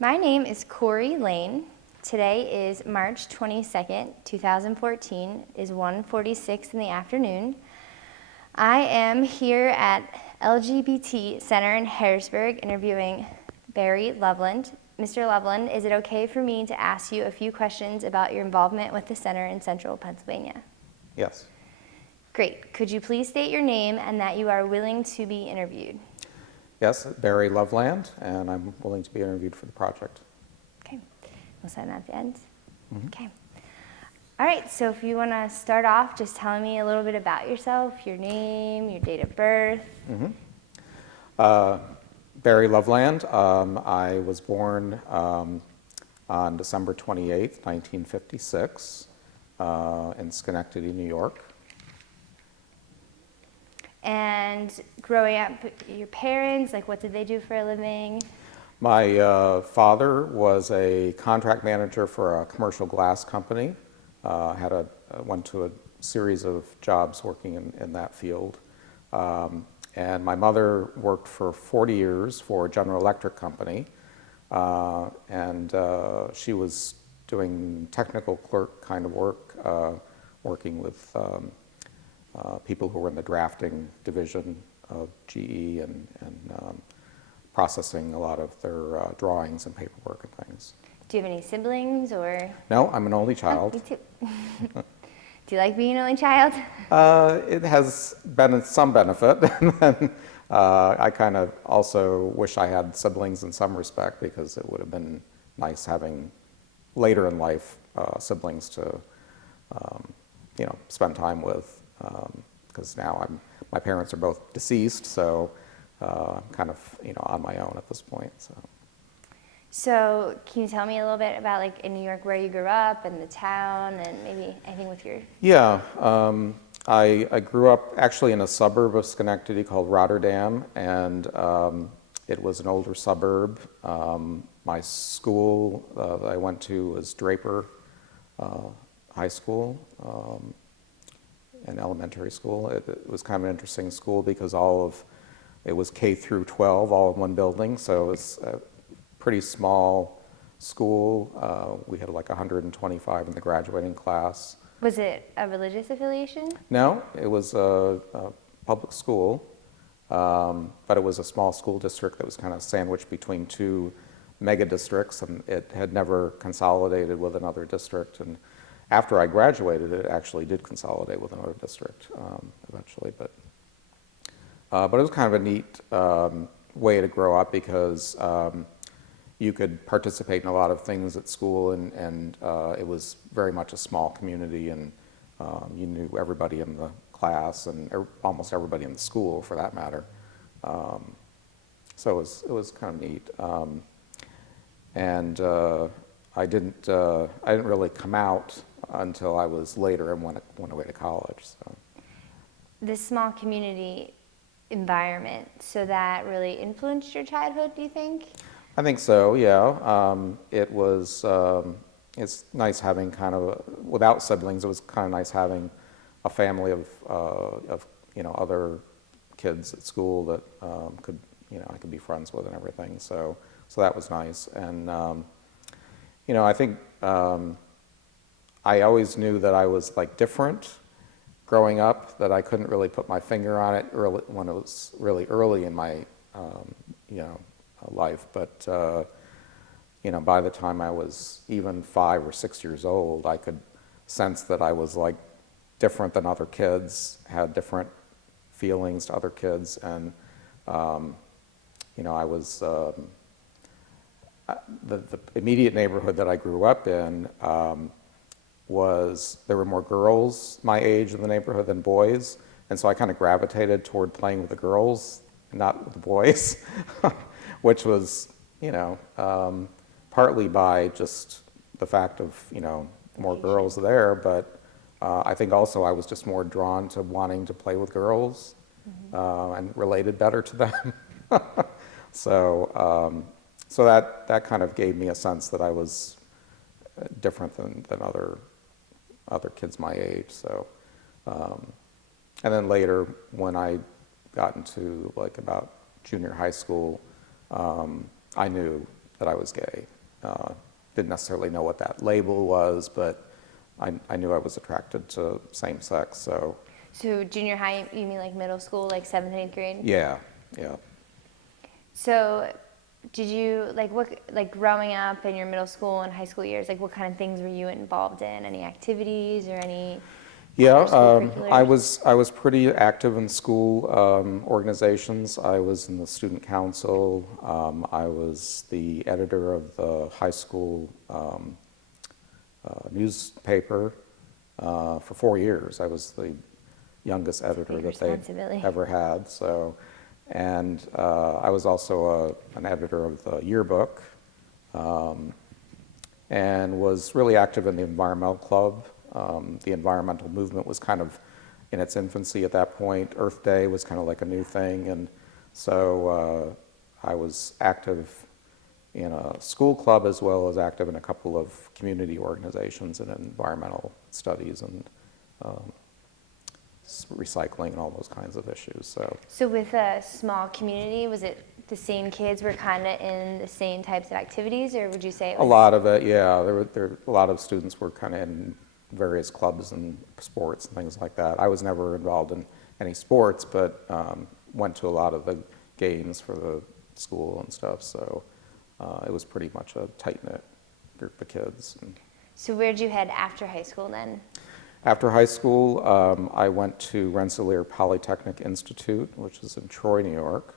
My name is Corey Lane. Today is March 22nd, 2014. It is 1:46 in the afternoon. I am here at LGBT Center in Harrisburg interviewing Barry Loveland. Mr. Loveland, is it okay for me to ask you a few questions about your involvement with the center in Central Pennsylvania? Yes. Great. Could you please state your name and that you are willing to be interviewed? Yes, Barry Loveland, and I'm willing to be interviewed for the project. Okay. We'll sign that at the end. Okay. All right, so if you want to start off just telling me a little bit about yourself, your name, your date of birth. Barry Loveland. I was born on December 28th, 1956, in Schenectady, New York. And growing up, your parents, like what did they do for a living? My father was a contract manager for a commercial glass company. Went to a series of jobs working in that field. And my mother worked for 40 years for a General Electric company. She was doing technical clerk kind of work, working with people who were in the drafting division of GE and processing a lot of their drawings and paperwork and things. Do you have any siblings or? No, I'm an only child. Oh, me too. Do you like being an only child? It has been some benefit. And I kind of also wish I had siblings in some respect, because it would have been nice having later in life siblings to spend time with. Because now my parents are both deceased, so I'm kind of on my own at this point. So can you tell me a little bit about, like, in New York, where you grew up and the town, and maybe anything with your... Yeah, I grew up actually in a suburb of Schenectady called Rotterdam, and it was an older suburb. My school that I went to was Draper High School, an elementary school. It was kind of an interesting school because it was K through 12, all in one building, so it was a pretty small school. We had like 125 in the graduating class. Was it a religious affiliation? No, it was a public school, but it was a small school district that was kind of sandwiched between two mega districts, and it had never consolidated with another district. And after I graduated, it actually did consolidate with another district eventually. But it was kind of a neat way to grow up, because you could participate in a lot of things at school, and it was very much a small community, and you knew everybody in the class and almost everybody in the school, for that matter. So it was kind of neat. I didn't really come out until I was later and went away to college. So. This small community environment, so that really influenced your childhood, do you think? I think so, yeah. It's nice having without siblings, it was kind of nice having a family of other kids at school that I could be friends with and everything. So that was nice. And I think I always knew that I was like different growing up, that I couldn't really put my finger on it when it was really early in my life. But by the time I was even 5 or 6 years old, I could sense that I was like different than other kids, had different feelings to other kids, and I was the immediate neighborhood that I grew up in there were more girls my age in the neighborhood than boys, and so I kind of gravitated toward playing with the girls, not with the boys, which was partly by just the fact of more girls there, but I think also I was just more drawn to wanting to play with girls and related better to them. So that kind of gave me a sense that I was different than other kids my age. So, and then later, when I got into like about junior high school, I knew that I was gay. Didn't necessarily know what that label was, but I knew I was attracted to same sex. So junior high, you mean like middle school, like 7th and 8th grade? Yeah, yeah. So did you, like growing up in your middle school and high school years, like what kind of things were you involved in? Any activities or any Yeah, after-school curriculars? I was pretty active in school organizations. I was in the student council. I was the editor of the high school newspaper for 4 years. I was the youngest editor that they ever had. So, and I was also an editor of the yearbook, and was really active in the environmental club. The environmental movement was kind of in its infancy at that point. Earth Day was kind of like a new thing, and so I was active in a school club as well as active in a couple of community organizations in environmental studies and recycling and all those kinds of issues. So with a small community, was it the same kids were kind of in the same types of activities, or would you say it was? A lot of it, yeah. A lot of students were kind of in various clubs and sports and things like that. I was never involved in any sports, but went to a lot of the games for the school and stuff. So it was pretty much a tight-knit group of kids. So where'd you head after high school then? After high school, I went to Rensselaer Polytechnic Institute, which is in Troy, New York.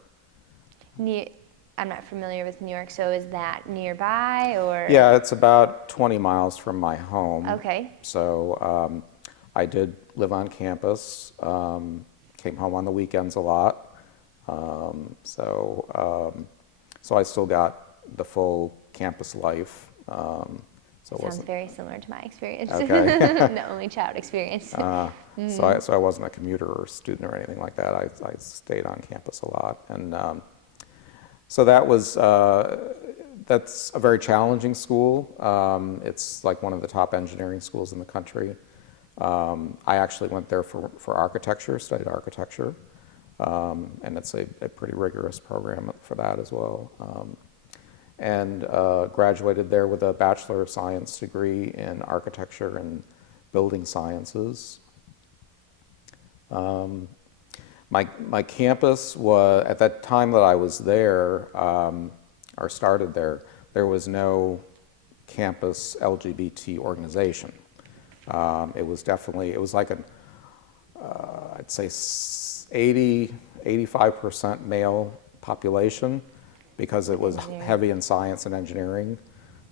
I'm not familiar with New York, so is that nearby or? Yeah, it's about 20 miles from my home. Okay. So I did live on campus, came home on the weekends a lot. So I still got the full campus life. Sounds very similar to my experience. Okay. The only child experience. So I wasn't a commuter or student or anything like that. I stayed on campus a lot. And so that's a very challenging school. It's like one of the top engineering schools in the country. I actually went there for architecture, studied architecture. And it's a pretty rigorous program for that as well. And graduated there with a Bachelor of Science degree in architecture and building sciences. My campus was, at that time that I was there, or started there, there was no campus LGBT organization. It was like I'd say 85% male population, because it was heavy in science and engineering.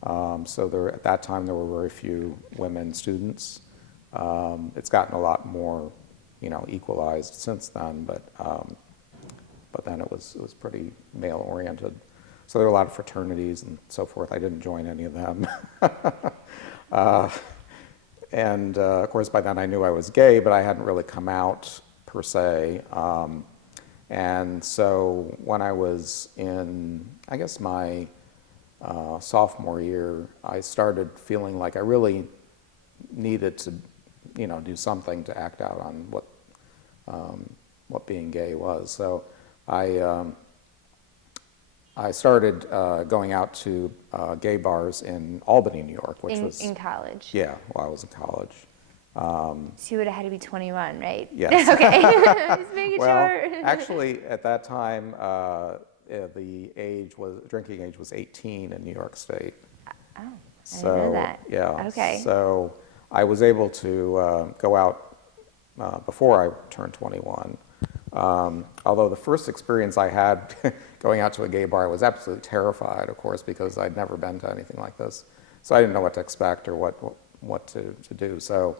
So at that time, there were very few women students. It's gotten a lot more, equalized since then, but then it was pretty male-oriented. So there were a lot of fraternities and so forth. I didn't join any of them. And of course, by then I knew I was gay, but I hadn't really come out per se. And so when I was in, I guess, my sophomore year, I started feeling like I really needed to, do something to act out on what being gay was. So I started going out to gay bars in Albany, New York, which was in college. Yeah, while I was in college. So you would have had to be 21, right? Yes. Okay. Just making sure. Actually, at that time, the drinking age was 18 in New York State. Oh, I didn't know that. Yeah. Okay. So I was able to go out before I turned 21. Although the first experience I had going out to a gay bar, I was absolutely terrified, of course, because I'd never been to anything like this. So I didn't know what to expect or what to do. So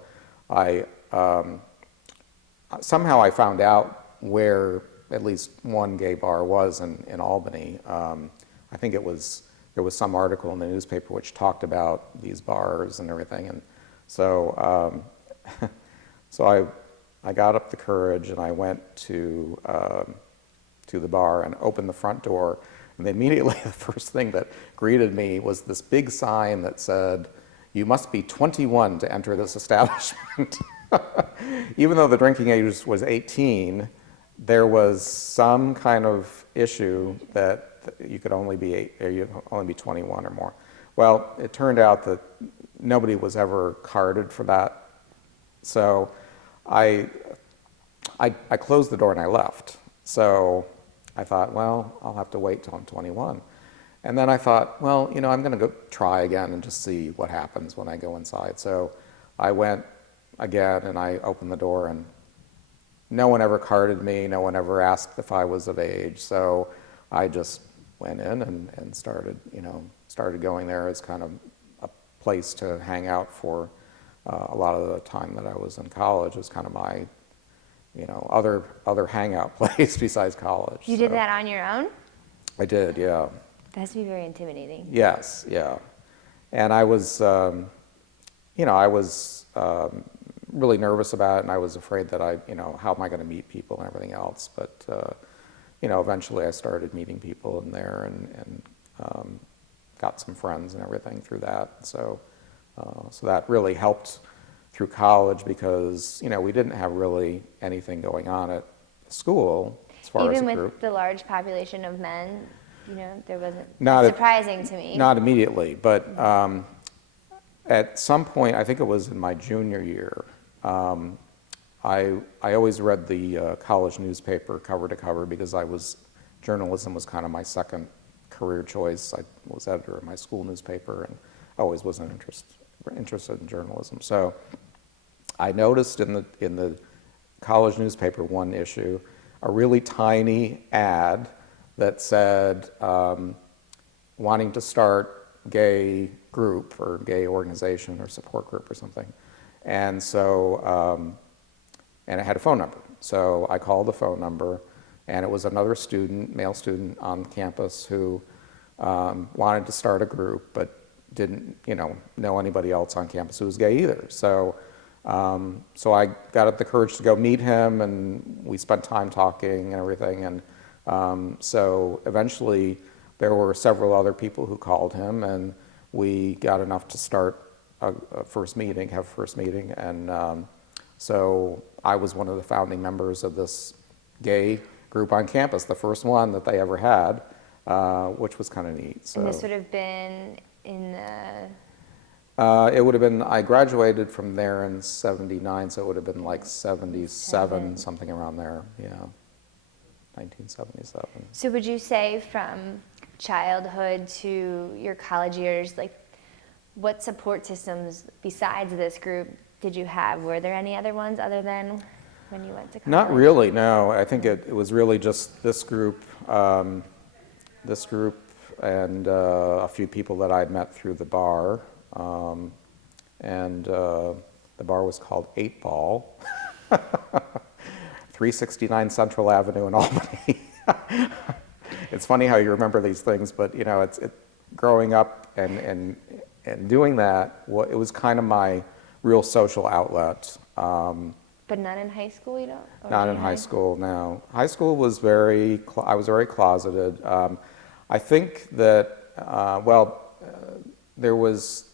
somehow I found out where at least one gay bar was in Albany. I think there was some article in the newspaper which talked about these bars and everything, and so I got up the courage and I went to the bar and opened the front door, and immediately the first thing that greeted me was this big sign that said, "You must be 21 to enter this establishment." Even though the drinking age was 18, there was some kind of issue that you could only be you could only be 21 or more. Well, it turned out that nobody was ever carded for that. So I closed the door and I left. So I thought, well, I'll have to wait till I'm 21. And then I thought, well, I'm going to go try again and just see what happens when I go inside. So I went again and I opened the door and no one ever carded me. No one ever asked if I was of age. So I just went in and started going there as kind of a place to hang out for a lot of the time that I was in college. It was kind of my, other hangout place besides college. You did that on your own? I did, yeah. That has to be very intimidating. Yes, yeah. And I was, I was really nervous about it, and I was afraid that how am I going to meet people and everything else. But, eventually I started meeting people in there and got some friends and everything through that. So that really helped through college because, we didn't have really anything going on at school as far as a group. Even with the large population of men, there wasn't. Not surprising to me. Not immediately, but at some point, I think it was in my junior year, I always read the college newspaper cover to cover because journalism was kind of my second career choice. I was editor of my school newspaper and always was interested in journalism. So I noticed in the college newspaper one issue a really tiny ad that said wanting to start gay group or gay organization or support group or something. And so, and it had a phone number. So I called the phone number, and it was another student, male student on campus who wanted to start a group, but didn't, know anybody else on campus who was gay either. So I got the courage to go meet him, and we spent time talking and everything. And so eventually there were several other people who called him, and we got enough to start have a first meeting. And so I was one of the founding members of this gay group on campus, the first one that they ever had, which was kind of neat. So. And this would have been in it would have been, I graduated from there in 79, so it would have been like 77, something around there, yeah, 1977. So would you say from childhood to your college years, like what support systems besides this group did you have? Were there any other ones other than when you went to college? Not really, no. I think it was really just this group and a few people that I'd met through the bar. The bar was called 8 Ball, 369 Central Avenue in Albany. It's funny how you remember these things, but growing up and doing that, it was kind of my real social outlet. But not in high school, you don't? Not in high school, no. High school was I was very closeted. I think that, there was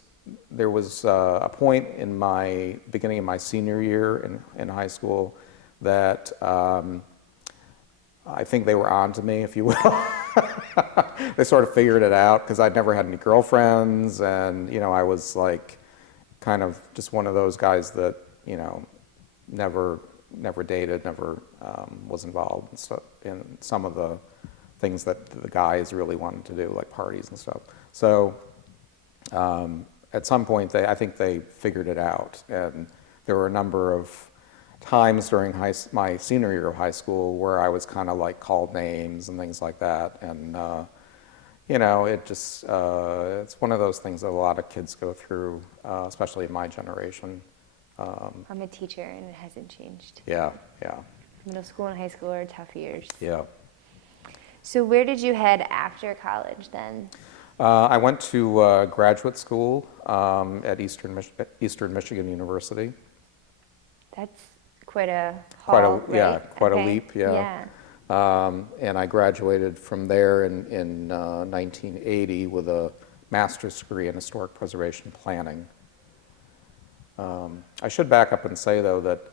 a point in my beginning of my senior year in high school that I think they were on to me, if you will. They sort of figured it out because I'd never had any girlfriends, and I was like kind of just one of those guys that never dated, never was involved in some of the things that the guys really wanted to do, like parties and stuff. So at some point, I think they figured it out, and there were a number of times during my senior year of high school where I was kind of like called names and things like that, and it just it's one of those things that a lot of kids go through, especially in my generation. I'm a teacher, and it hasn't changed. Yeah. Middle school and high school are tough years. Yeah. So where did you head after college then? I went to graduate school at Eastern Michigan University. That's quite a haul, right? Yeah, quite Okay. a leap, yeah. And I graduated from there in 1980 with a master's degree in historic preservation planning. I should back up and say, though, that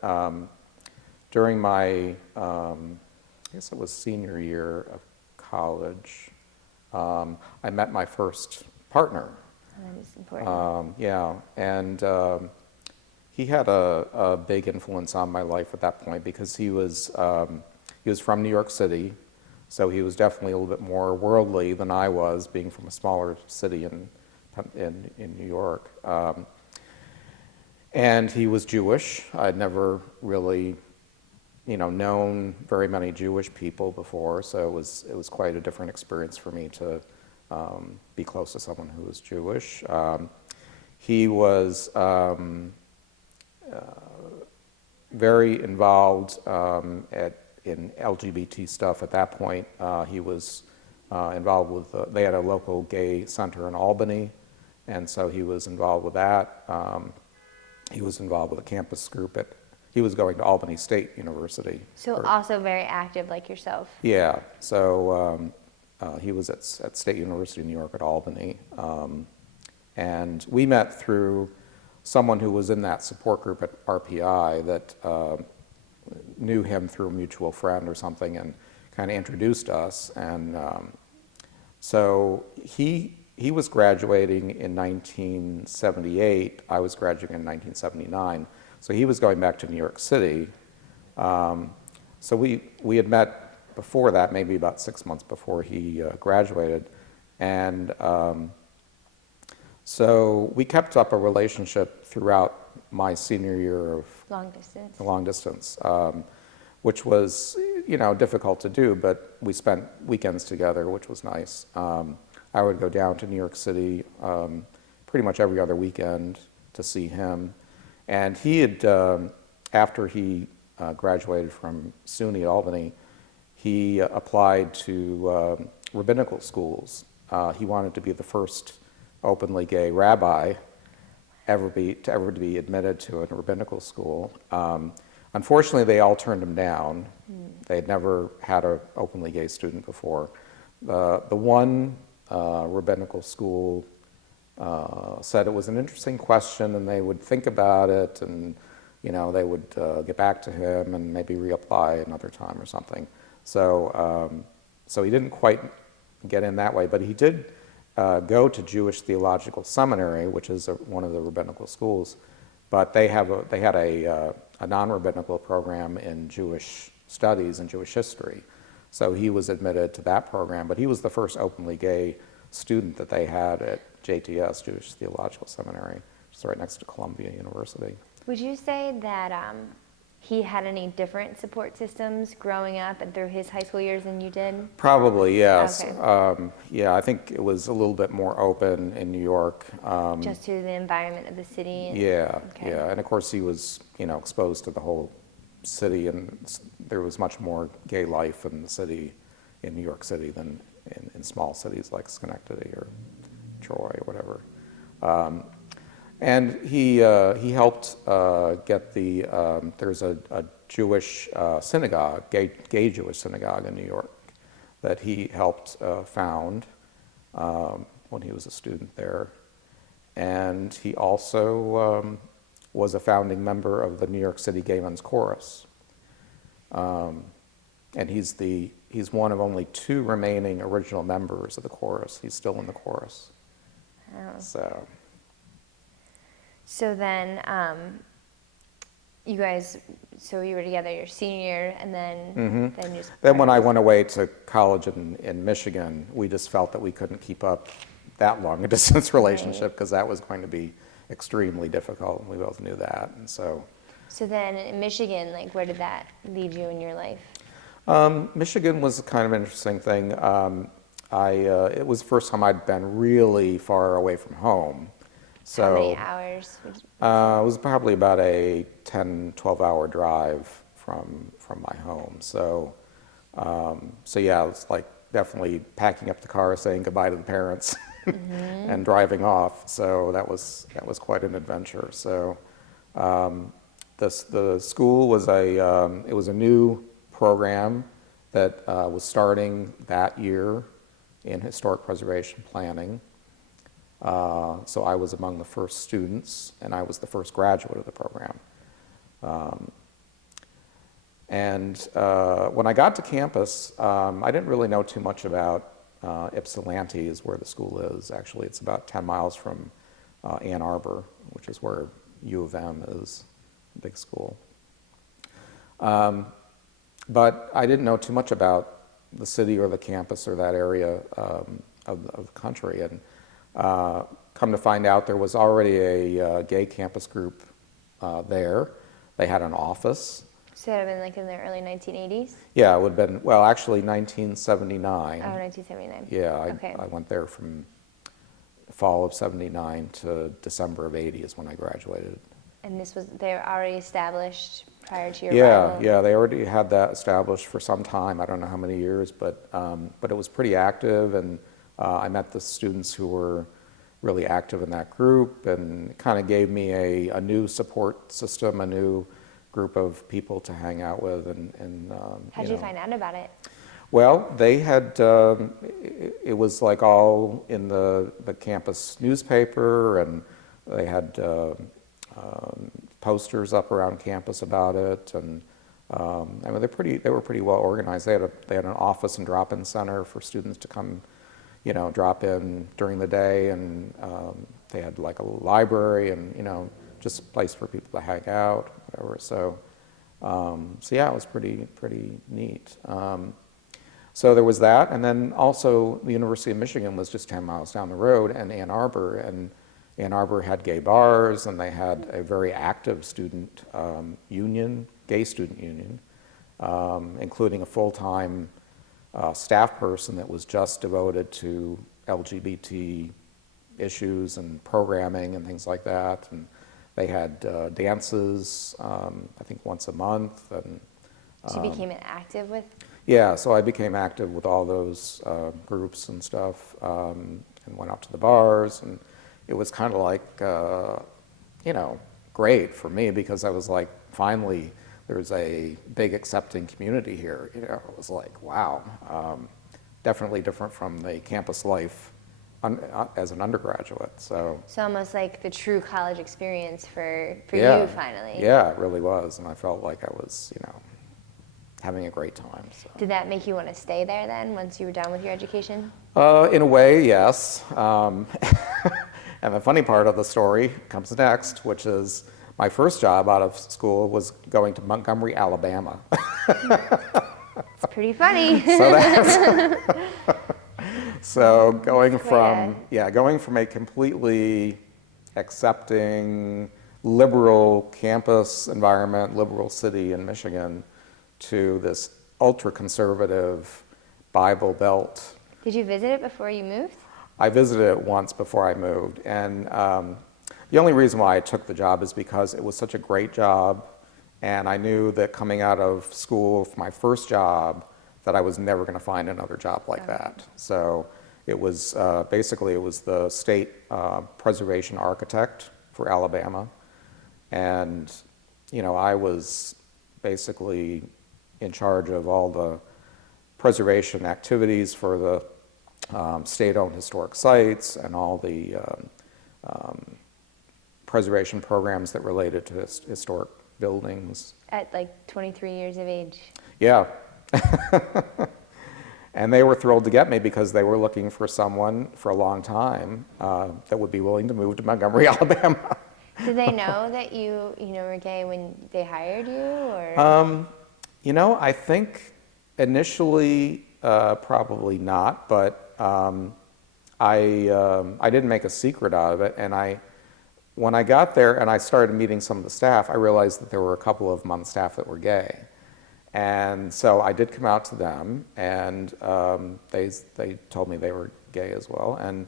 during my, I guess it was senior year of college, I met my first partner. That is important. Yeah, and he had a big influence on my life at that point because he was from New York City, so he was definitely a little bit more worldly than I was, being from a smaller city in New York. And he was Jewish. I'd never really, known very many Jewish people before, so it was quite a different experience for me to be close to someone who was Jewish. He was very involved in LGBT stuff at that point. He was involved with, they had a local gay center in Albany, and so he was involved with that. He was involved with a campus group he was going to Albany State University. So also very active like yourself. Yeah, so he was at State University of New York at Albany. And we met through someone who was in that support group at RPI that knew him through a mutual friend or something and kind of introduced us. And so he was graduating in 1978. I was graduating in 1979. So he was going back to New York City. So we had met before that, maybe about 6 months before he graduated. And so we kept up a relationship throughout my senior year of long distance, which was, difficult to do, but we spent weekends together, which was nice. I would go down to New York City pretty much every other weekend to see him. And he had, after he graduated from SUNY at Albany, he applied to rabbinical schools. He wanted to be the first openly gay rabbi to ever be admitted to a rabbinical school. Unfortunately, they all turned him down. They had never had an openly gay student before. The one rabbinical school said it was an interesting question and they would think about it and they would get back to him and maybe reapply another time or something. So he didn't quite get in that way, but he did go to Jewish Theological Seminary, which is one of the rabbinical schools, but they had a non-rabbinical program in Jewish studies and Jewish history. So he was admitted to that program, but he was the first openly gay student that they had at JTS, Jewish Theological Seminary, which is right next to Columbia University. Would you say that he had any different support systems growing up and through his high school years than you did? Probably, yes. Okay. Yeah, I think it was a little bit more open in New York. Just to the environment of the city? Yeah, Okay. yeah. And of course he was, exposed to the whole city, and there was much more gay life in the city, in New York City, than in small cities like Schenectady or Troy or whatever. And he helped get there's a Jewish synagogue, gay Jewish synagogue in New York that he helped found when he was a student there. And he also was a founding member of the New York City Gay Men's Chorus. And he's one of only 2 remaining original members of the chorus. He's still in the chorus. Oh. So then, you were together your senior year, and then Then when I went away to college in Michigan, we just felt that we couldn't keep up that long a distance relationship because that was going to be extremely difficult, and we both knew that. And so then in Michigan, where did that leave you in your life? Michigan was kind of an interesting thing. It was the first time I'd been really far away from home. So, how many hours? It was probably about a 10, 12-hour drive from my home. So yeah, it was definitely packing up the car, saying goodbye to the parents, and driving off. So that was quite an adventure. So the school was it was a new program that was starting that year in historic preservation planning. So I was among the first students, and I was the first graduate of the program. And when I got to campus, I didn't really know too much about Ypsilanti is where the school is. Actually, it's about 10 miles from Ann Arbor, which is where U of M is, a big school. But I didn't know too much about the city or the campus or that area of the country. And come to find out, there was already a gay campus group there. They had an office. So that would have been like in the early 1980s? Yeah, it would have been, well, actually 1979. Oh, 1979. Yeah, Okay. I went there from fall of 79 to December of 80 is when I graduated. And they were already established prior to your Yeah, arrival? yeah, they already had that established for some time. I don't know how many years, but it was pretty active, and I met the students who were really active in that group, and it kind of gave me a new support system, a new group of people to hang out with. And How did you find out about it? Well, they had, it was like all in the campus newspaper, and they had posters up around campus about it, and I mean, they were pretty well organized. They had an office and drop-in center for students to come, drop in during the day, and they had like a library and, just a place for people to hang out, whatever. So yeah, it was pretty neat. So there was that, and then also the University of Michigan was just 10 miles down the road, and Ann Arbor had gay bars, and they had a very active student union, gay student union, including a full-time staff person that was just devoted to LGBT issues and programming and things like that. And they had dances, I think once a month. And So you became active with? yeah, so I became active with all those groups and stuff, and went out to the bars, and it was kind of like, great for me, because I was like, finally, there's a big accepting community here. It was like, wow, definitely different from the campus life as an undergraduate. So almost like the true college experience for yeah, you finally. Yeah, it really was, and I felt like I was, having a great time. So. Did that make you want to stay there then, once you were done with your education? In a way, yes. And the funny part of the story comes next, which is my first job out of school was going to Montgomery, Alabama. It's pretty funny. So going from a completely accepting, liberal campus environment, liberal city in Michigan, to this ultra-conservative Bible Belt. Did you visit it before you moved? I visited it once before I moved, and the only reason why I took the job is because it was such a great job, and I knew that coming out of school for my first job that I was never going to find another job like that. So it was basically it was the state preservation architect for Alabama, and I was basically in charge of all the preservation activities for the state-owned historic sites and all the preservation programs that related to historic buildings. At like 23 years of age? Yeah. And they were thrilled to get me because they were looking for someone for a long time that would be willing to move to Montgomery, Alabama. Did they know that you were gay when they hired you, or? I think initially probably not, but I didn't make a secret out of it. And when I got there and I started meeting some of the staff, I realized that there were a couple of them on the staff that were gay. And so I did come out to them, and they told me they were gay as well. And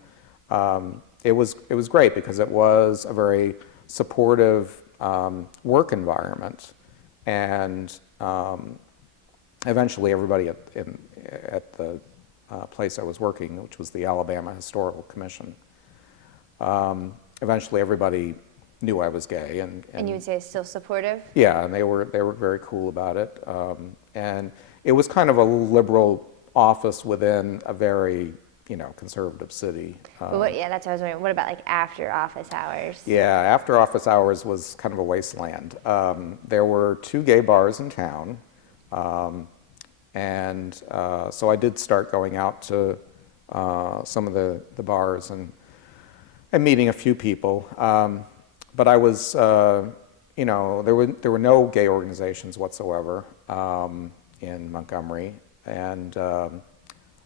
it was great because it was a very supportive work environment, and eventually everybody at the place I was working, which was the Alabama Historical Commission, eventually everybody knew I was gay, and you would say it's still supportive? Yeah, and they were very cool about it, and it was kind of a liberal office within a very conservative city. But that's what I was wondering. What about like after office hours? Yeah, after office hours was kind of a wasteland. There were 2 gay bars in town, and so I did start going out to some of the bars and meeting a few people. But I was, there were no gay organizations whatsoever in Montgomery. And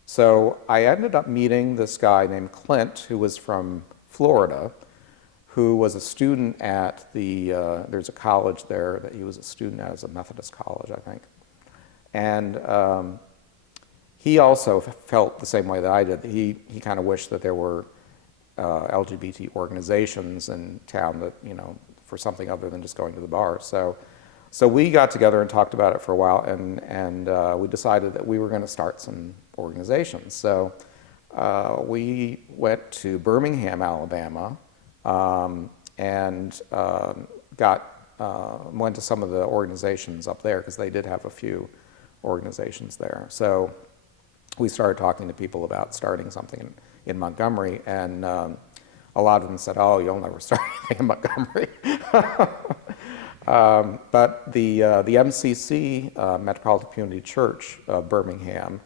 so I ended up meeting this guy named Clint, who was from Florida, who was a student at there's a college there that he was a student at, as a Methodist college, I think. And he also felt the same way that I did. He kind of wished that there were LGBT organizations in town that, for something other than just going to the bar. So we got together and talked about it for a while, and we decided that we were going to start some organizations. So we went to Birmingham, Alabama, and went to some of the organizations up there, because they did have a few organizations there. So we started talking to people about starting something in Montgomery, and a lot of them said, "Oh, you'll never start anything in Montgomery." But the MCC, Metropolitan Community Church of Birmingham,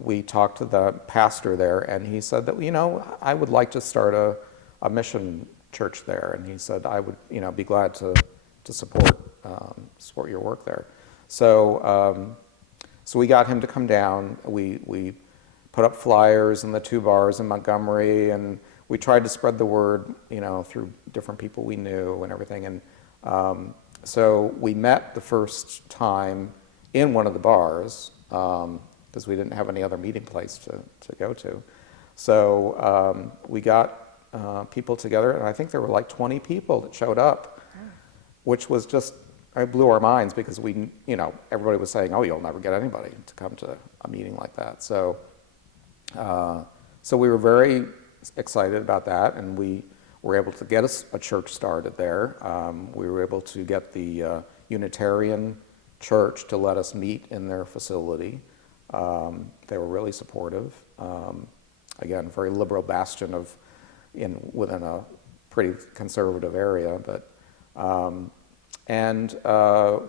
we talked to the pastor there, and he said that, I would like to start a mission church there, and he said I would, be glad to support your work there. So we got him to come down. We put up flyers in the 2 bars in Montgomery, and we tried to spread the word, through different people we knew and everything. And so we met the first time in one of the bars, because we didn't have any other meeting place to go to. So we got people together, and I think there were like 20 people that showed up, which was just, it blew our minds, because we, everybody was saying, "Oh, you'll never get anybody to come to a meeting like that." So we were very excited about that, and we were able to get a church started there. We were able to get the Unitarian Church to let us meet in their facility. They were really supportive. Again, very liberal bastion within a pretty conservative area, but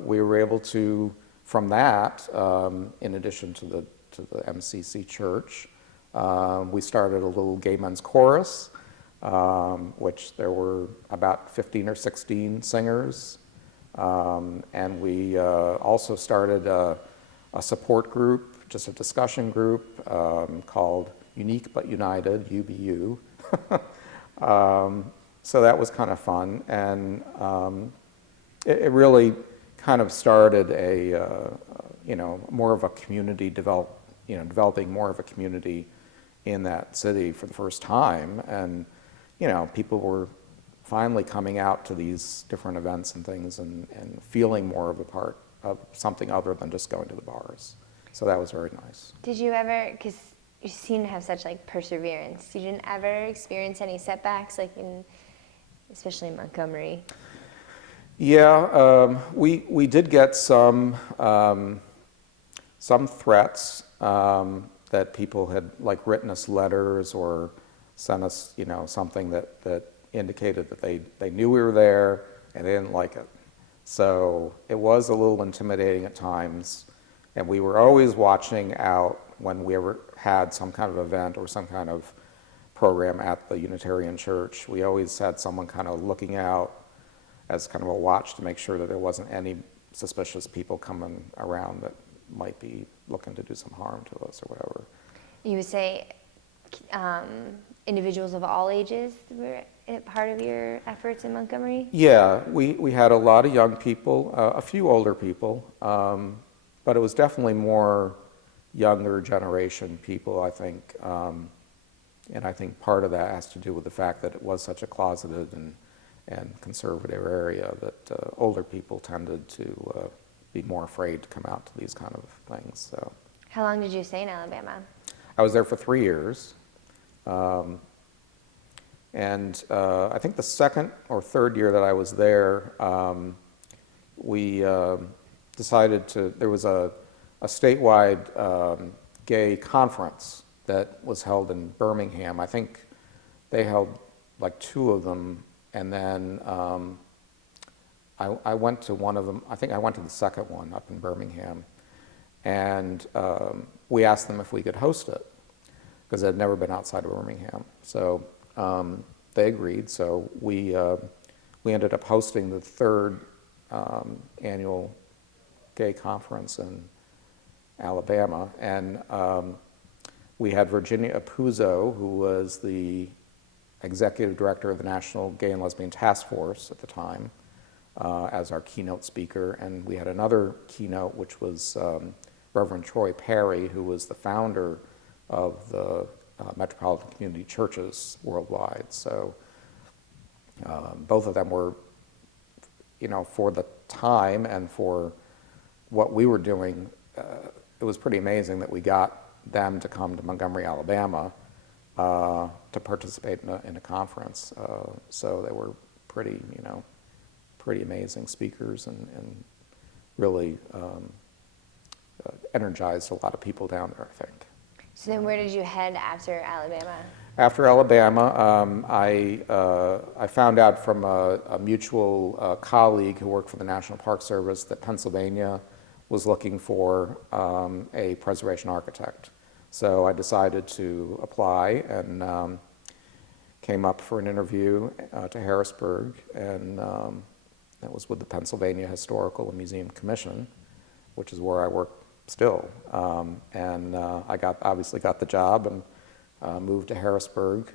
we were able to, from that, in addition to the MCC Church, we started a little gay men's chorus, which there were about 15 or 16 singers. And we also started a support group, just a discussion group, called Unique But United, UBU. So that was kind of fun. And it really kind of started more of a community developing more of a community in that city for the first time. And, people were finally coming out to these different events and things, and feeling more of a part of something other than just going to the bars. So that was very nice. Did you ever, because you seem to have such perseverance, you didn't ever experience any setbacks, especially in Montgomery? Yeah, we did get some threats that people had written us letters or sent us, something that indicated that they knew we were there and they didn't like it. So it was a little intimidating at times, and we were always watching out when we ever had some kind of event or some kind of program at the Unitarian Church. We always had someone kind of looking out as kind of a watch to make sure that there wasn't any suspicious people coming around that might be looking to do some harm to us or whatever. You would say individuals of all ages were part of your efforts in Montgomery? Yeah, we had a lot of young people, a few older people, but it was definitely more younger generation people, I think. And I think part of that has to do with the fact that it was such a closeted and conservative area that older people tended to be more afraid to come out to these kind of things. So. How long did you stay in Alabama? I was there for 3 years. And I think the second or third year that I was there, we decided there was a statewide gay conference that was held in Birmingham. I think they held 2 of them, and then I went to one of them. I think I went to the second one up in Birmingham, and we asked them if we could host it. because it had never been outside of Birmingham. So they agreed. So we ended up hosting the third annual gay conference in Alabama, and we had Virginia Apuzzo, who was the executive director of the National Gay and Lesbian Task Force at the time, as our keynote speaker, and we had another keynote, which was Reverend Troy Perry, who was the founder of the Metropolitan Community Churches worldwide. So both of them were, for the time and for what we were doing, it was pretty amazing that we got them to come to Montgomery, Alabama, to participate in a conference. So they were pretty amazing speakers and really energized a lot of people down there, I think. So then where did you head after Alabama? After Alabama, I found out from a mutual colleague who worked for the National Park Service that Pennsylvania was looking for a preservation architect. So I decided to apply and came up for an interview to Harrisburg, and that was with the Pennsylvania Historical and Museum Commission, which is where I work still. And I obviously got the job and moved to Harrisburg.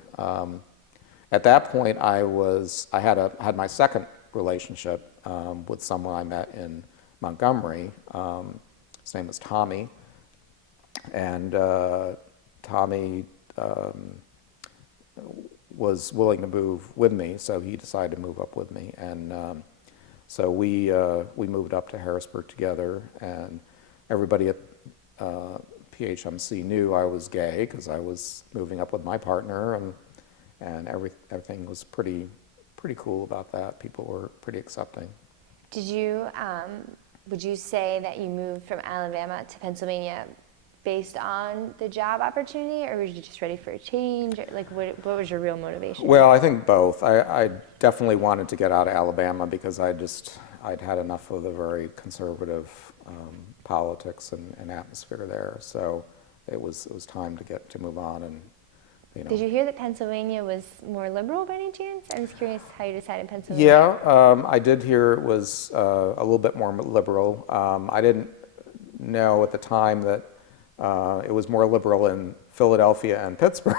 At that point, I had my second relationship with someone I met in Montgomery. His name was Tommy, and Tommy was willing to move with me, so he decided to move up with me, and so we moved up to Harrisburg together, and everybody at PHMC knew I was gay because I was moving up with my partner, and everything was pretty cool about that. People were pretty accepting. Did you, would you say that you moved from Alabama to Pennsylvania based on the job opportunity, or were you just ready for a change? Like, what was your real motivation? Well, I think both. I definitely wanted to get out of Alabama because I'd had enough of the very conservative politics and atmosphere there. So it was time to move on, and Did you hear that Pennsylvania was more liberal by any chance? I'm just curious how you decided Pennsylvania. Yeah, I did hear it was a little bit more liberal. I didn't know at the time that it was more liberal in Philadelphia and Pittsburgh.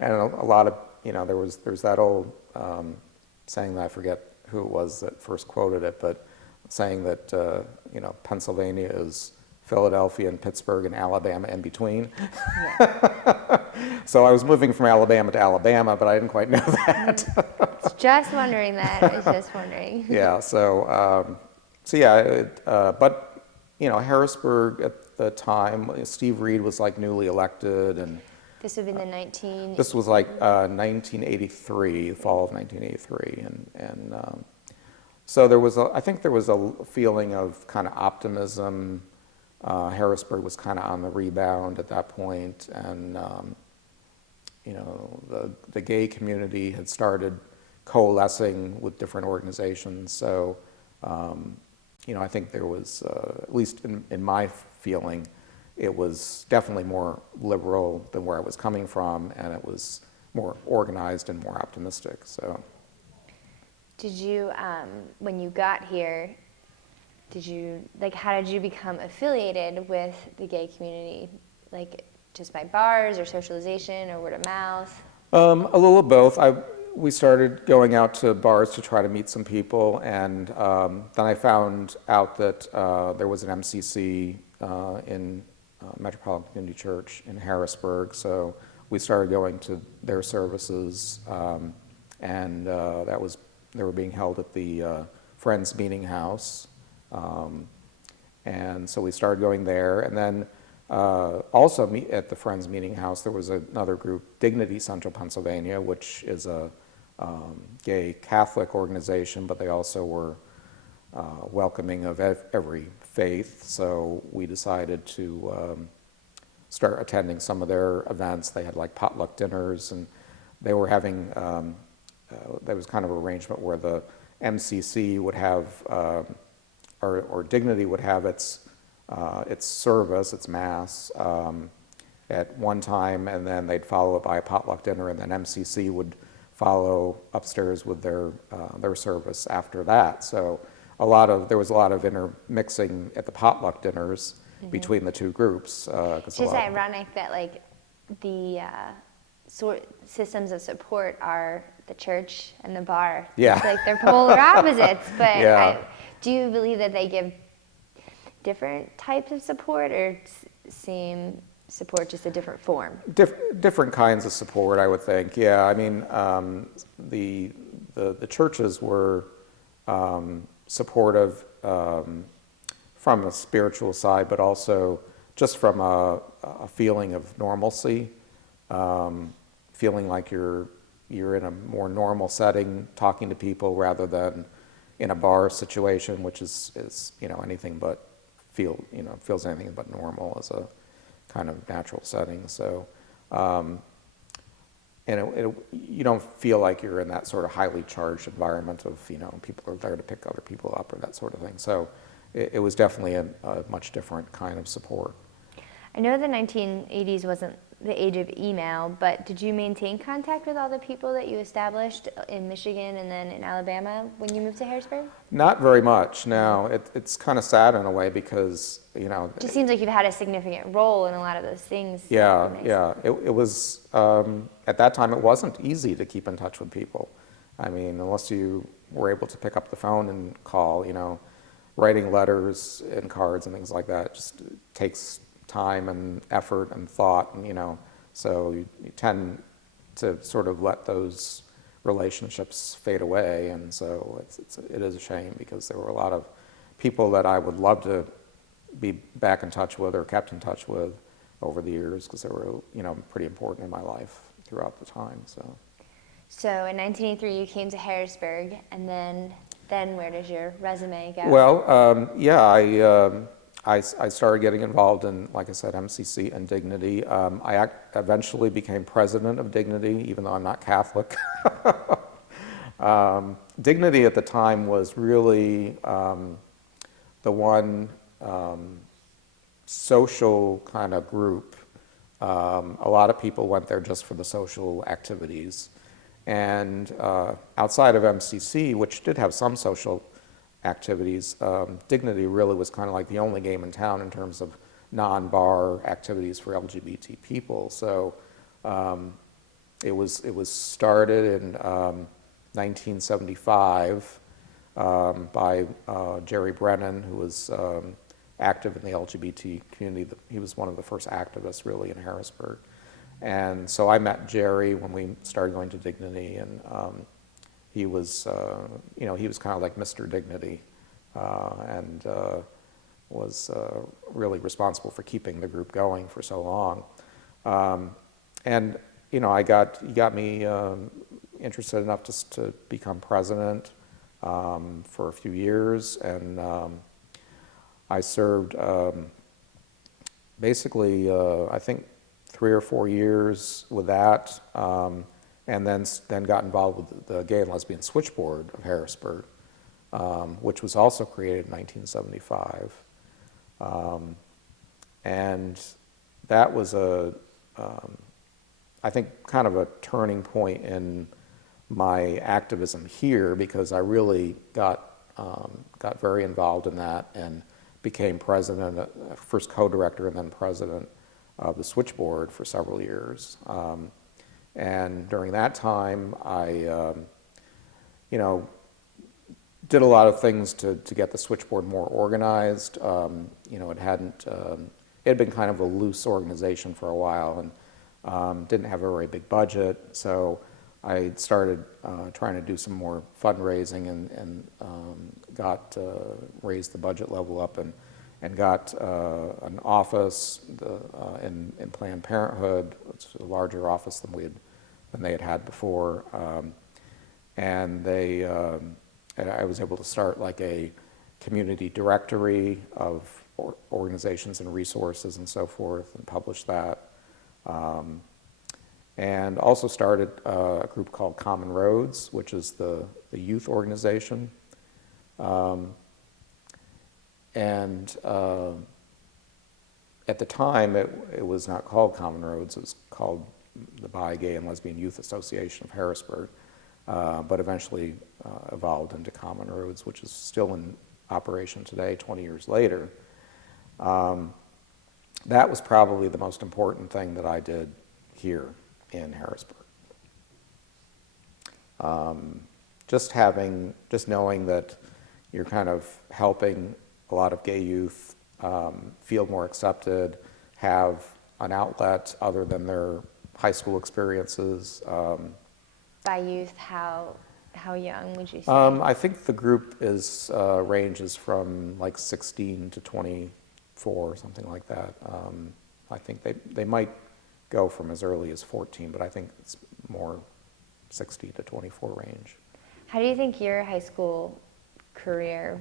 And a lot of, there's that old saying that I forget who it was that first quoted it, but saying that, Pennsylvania is Philadelphia and Pittsburgh and Alabama in between. Yeah. So I was moving from Alabama to Alabama, but I didn't quite know that. Just wondering that. I was just wondering. Yeah, but Harrisburg at the time, Steve Reed was like newly elected, and This would have been this was like 1983, the fall of 1983, and so I think there was a feeling of kind of optimism. Harrisburg was kind of on the rebound at that point, and the gay community had started coalescing with different organizations. So I think there was, at least in my feeling, it was definitely more liberal than where I was coming from, and it was more organized and more optimistic. So, did you, when you got here, how did you become affiliated with the gay community? Like, just by bars or socialization or word of mouth? A little of both. We started going out to bars to try to meet some people, and then I found out that there was an MCC in Metropolitan Community Church in Harrisburg, so we started going to their services, and they were being held at the Friends Meeting House, and so we started going there, and then also at the Friends Meeting House there was another group, Dignity Central Pennsylvania, which is a gay Catholic organization, but they also were welcoming of every faith, so we decided to start attending some of their events. They had like potluck dinners, and they were having, there was kind of an arrangement where the MCC would have, or Dignity would have its service, its mass, at one time, and then they'd follow it by a potluck dinner, and then MCC would follow upstairs with their service after that. So there was a lot of intermixing at the potluck dinners between the two groups. It's just ironic that like the systems of support are the church and the bar. Yeah. It's like they're polar opposites. But Yeah. do you believe that they give different types of support, or same support, just a different form? Different kinds of support, I would think. Yeah, I mean, the churches were supportive from a spiritual side, but also just from a feeling of normalcy, feeling like you're in a more normal setting, talking to people rather than in a bar situation, which is anything but feels anything but normal as a kind of natural setting. So, and you don't feel like you're in that sort of highly charged environment of people are there to pick other people up or that sort of thing. So, it was definitely a much different kind of support. I know the 1980s wasn't the age of email, but did you maintain contact with all the people that you established in Michigan and then in Alabama when you moved to Harrisburg? Not very much. No, it's kind of sad in a way because It just seems like you've had a significant role in a lot of those things. Yeah, yeah. It was at that time it wasn't easy to keep in touch with people. I mean, unless you were able to pick up the phone and call, writing letters and cards and things like that just takes time and effort and thought, and so you tend to sort of let those relationships fade away, and so it is a shame because there were a lot of people that I would love to be back in touch with or kept in touch with over the years because they were pretty important in my life throughout the time. So in 1983 you came to Harrisburg, and then where does your resume go? Well, I started getting involved in, like I said, MCC and Dignity. I eventually became president of Dignity, even though I'm not Catholic. Dignity at the time was really the one social kind of group. A lot of people went there just for the social activities. And outside of MCC, which did have some social activities, Dignity really was kind of like the only game in town in terms of non-bar activities for LGBT people. So it was started in 1975 by Jerry Brennan, who was active in the LGBT community. He was one of the first activists really in Harrisburg. And so I met Jerry when we started going to Dignity, and he was kind of like Mr. Dignity, and was really responsible for keeping the group going for so long. And he got me interested enough to become president for a few years, and I served basically I think 3 or 4 years with that, and then got involved with the Gay and Lesbian Switchboard of Harrisburg, which was also created in 1975. And that was I think, kind of a turning point in my activism here, because I really got very involved in that and became president, first co-director and then president of the switchboard for several years. And during that time, I, did a lot of things to get the switchboard more organized. It had been kind of a loose organization for a while, and didn't have a very big budget. So I started trying to do some more fundraising, and raised the budget level up, and got an office in Planned Parenthood. It's a larger office than they had before, and I was able to start like a community directory of organizations and resources and so forth, and publish that. And also started a group called Common Roads, which is the youth organization. And at the time, it was not called Common Roads, it was called the Bi, Gay, and Lesbian Youth Association of Harrisburg, but eventually evolved into Common Roads, which is still in operation today, 20 years later. That was probably the most important thing that I did here in Harrisburg. Just knowing that you're kind of helping a lot of gay youth feel more accepted, have an outlet other than their high school experiences. By youth, how young would you say? I think the group ranges from like 16 to 24, something like that. I think they might go from as early as 14, but I think it's more 16 to 24 range. How do you think your high school career,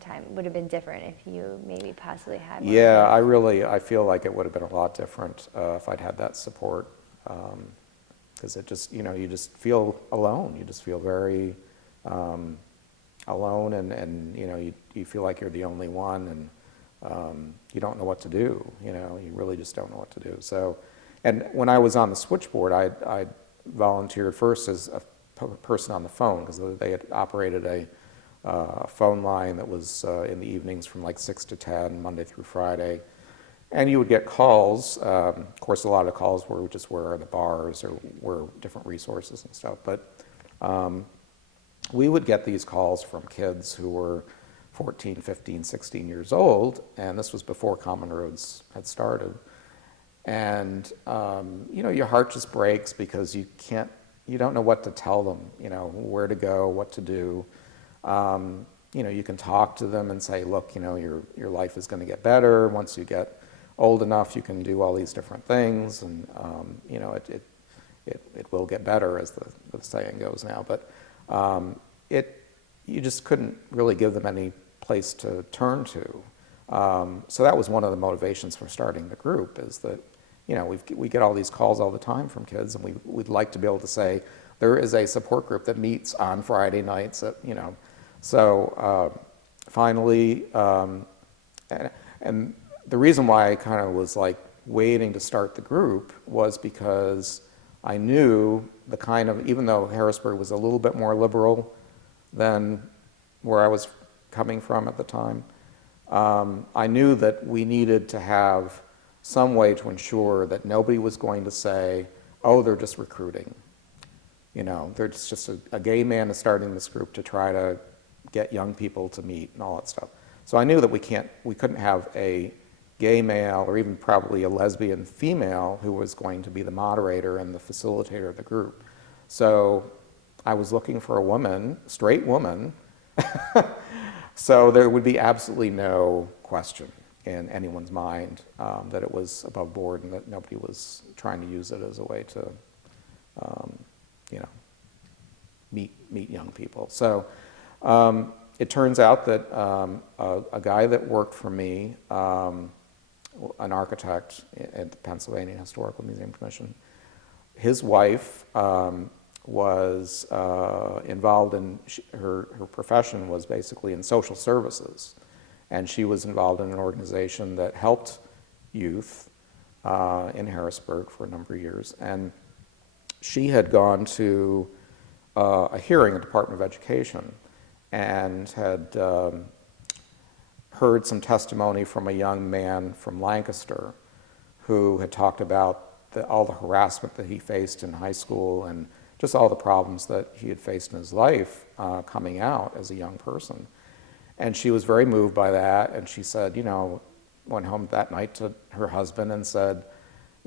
time would have been different if you maybe possibly had one? Yeah, I feel like it would have been a lot different if I'd had that support. Because it just, you just feel alone. You just feel very alone, and you feel like you're the only one, and you don't know what to do. You really just don't know what to do. So, and when I was on the switchboard, I volunteered first as a person on the phone, because they had operated a phone line that was in the evenings from like 6 to 10, Monday through Friday. And you would get calls. Of course, a lot of calls were just where are the bars or where different resources and stuff. But we would get these calls from kids who were 14, 15, 16 years old, and this was before Common Roads had started. And your heart just breaks because you don't know what to tell them, where to go, what to do. You can talk to them and say, look, your life is going to get better once you get old enough. You can do all these different things, and it will get better, as the saying goes now. But you just couldn't really give them any place to turn to. So that was one of the motivations for starting the group, is that we get all these calls all the time from kids, and we'd like to be able to say there is a support group that meets on Friday nights at. So finally, and the reason why I kind of was like waiting to start the group was because I knew even though Harrisburg was a little bit more liberal than where I was coming from at the time, I knew that we needed to have some way to ensure that nobody was going to say, oh, they're just recruiting. There's just a gay man is starting this group to try to get young people to meet and all that stuff. So I knew that we couldn't have a gay male or even probably a lesbian female who was going to be the moderator and the facilitator of the group. So I was looking for a straight woman, so there would be absolutely no question in anyone's mind that it was above board and that nobody was trying to use it as a way to, meet young people. So it turns out that a guy that worked for me, an architect at the Pennsylvania Historical Museum Commission, his wife was involved in, her profession was basically in social services. And she was involved in an organization that helped youth in Harrisburg for a number of years. And she had gone to a hearing at the Department of Education and had heard some testimony from a young man from Lancaster who had talked about all the harassment that he faced in high school and just all the problems that he had faced in his life coming out as a young person. And she was very moved by that, and she said, went home that night to her husband and said,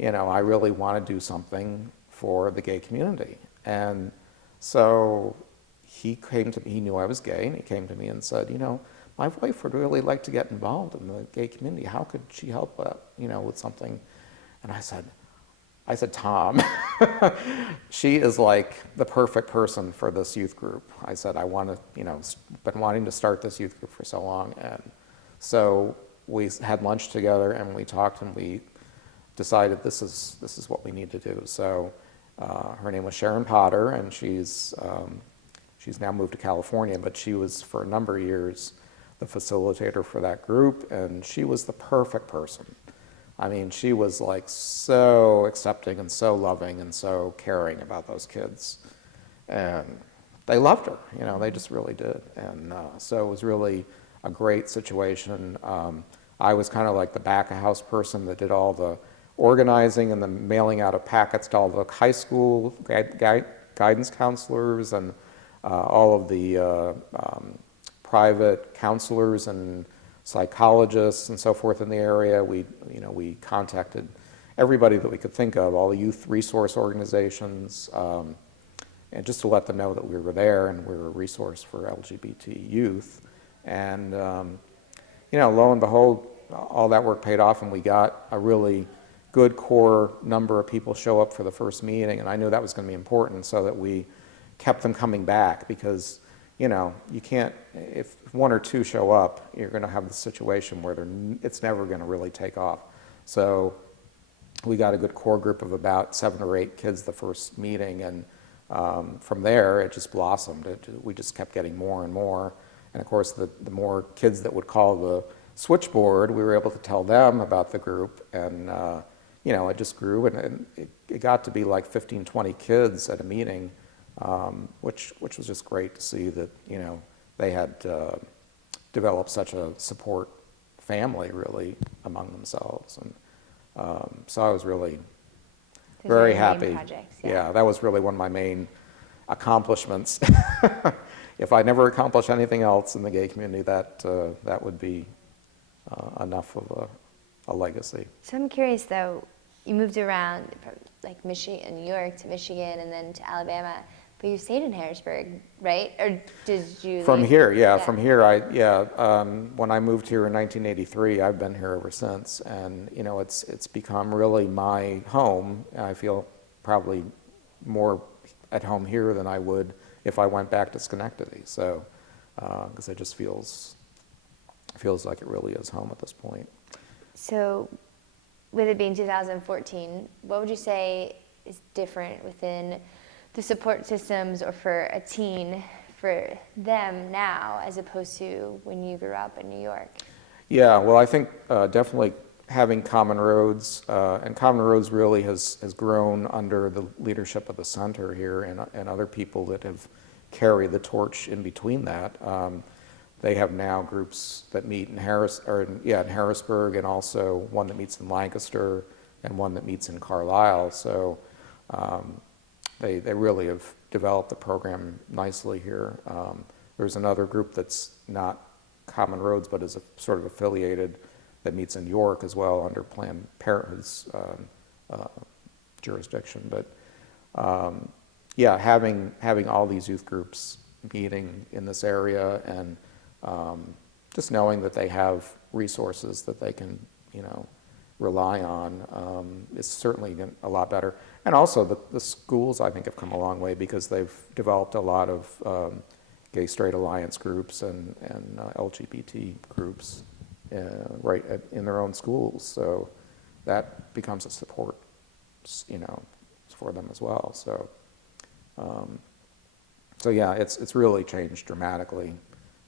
I really want to do something for the gay community. And so he knew I was gay, and he came to me and said, my wife would really like to get involved in the gay community. How could she help with something? And I said, Tom, she is like the perfect person for this youth group. I said, I want to, been wanting to start this youth group for so long. And so we had lunch together and we talked and we decided this is what we need to do. So her name was Sharon Potter, and she's now moved to California, but she was for a number of years the facilitator for that group, and she was the perfect person I mean, she was like so accepting and so loving and so caring about those kids. And they loved her, you know, they just really did. And so it was really a great situation. I was kind of like the back of house person that did all the organizing and the mailing out of packets to all the high school guidance counselors and all of the private counselors and psychologists and so forth in the area. We contacted everybody that we could think of, all the youth resource organizations, and just to let them know that we were there and we were a resource for LGBT youth. And lo and behold, all that work paid off, and we got a really good core number of people show up for the first meeting, and I knew that was going to be important so that we kept them coming back, because you can't, if one or two show up, you're going to have the situation where it's never going to really take off. So we got a good core group of about 7 or 8 kids the first meeting, and from there it just blossomed. We just kept getting more and more, and of course the more kids that would call the switchboard, we were able to tell them about the group, and it just grew, and it got to be like 15, 20 kids at a meeting, which was just great to see that they had developed such a support family really among themselves, and so I was really very happy. Yeah, that was really one of my main accomplishments. If I never accomplish anything else in the gay community, that would be enough of a legacy. So I'm curious though, you moved around from like Michigan, New York to Michigan and then to Alabama, but you stayed in Harrisburg, right? Or did you From leave? here, yeah, from here, when I moved here in 1983, I've been here ever since, and it's become really my home, and I feel probably more at home here than I would if I went back to Schenectady. So, because it just feels like it really is home at this point. So, with it being 2014, what would you say is different within the support systems or for a teen, for them now, as opposed to when you grew up in New York? Yeah, well, I think definitely having Common Roads, and Common Roads really has grown under the leadership of the center here and other people that have carried the torch in between that. They have now groups that meet in Harrisburg, and also one that meets in Lancaster and one that meets in Carlisle. So they really have developed the program nicely here. There's another group that's not Common Roads, but is sort of affiliated, that meets in York as well under Planned Parenthood's jurisdiction. But having all these youth groups meeting in this area, and just knowing that they have resources that they can, rely on, is certainly a lot better. And also the schools, I think, have come a long way, because they've developed a lot of gay straight alliance groups and LGBT groups right in their own schools. So that becomes a support, for them as well. So yeah, it's really changed dramatically,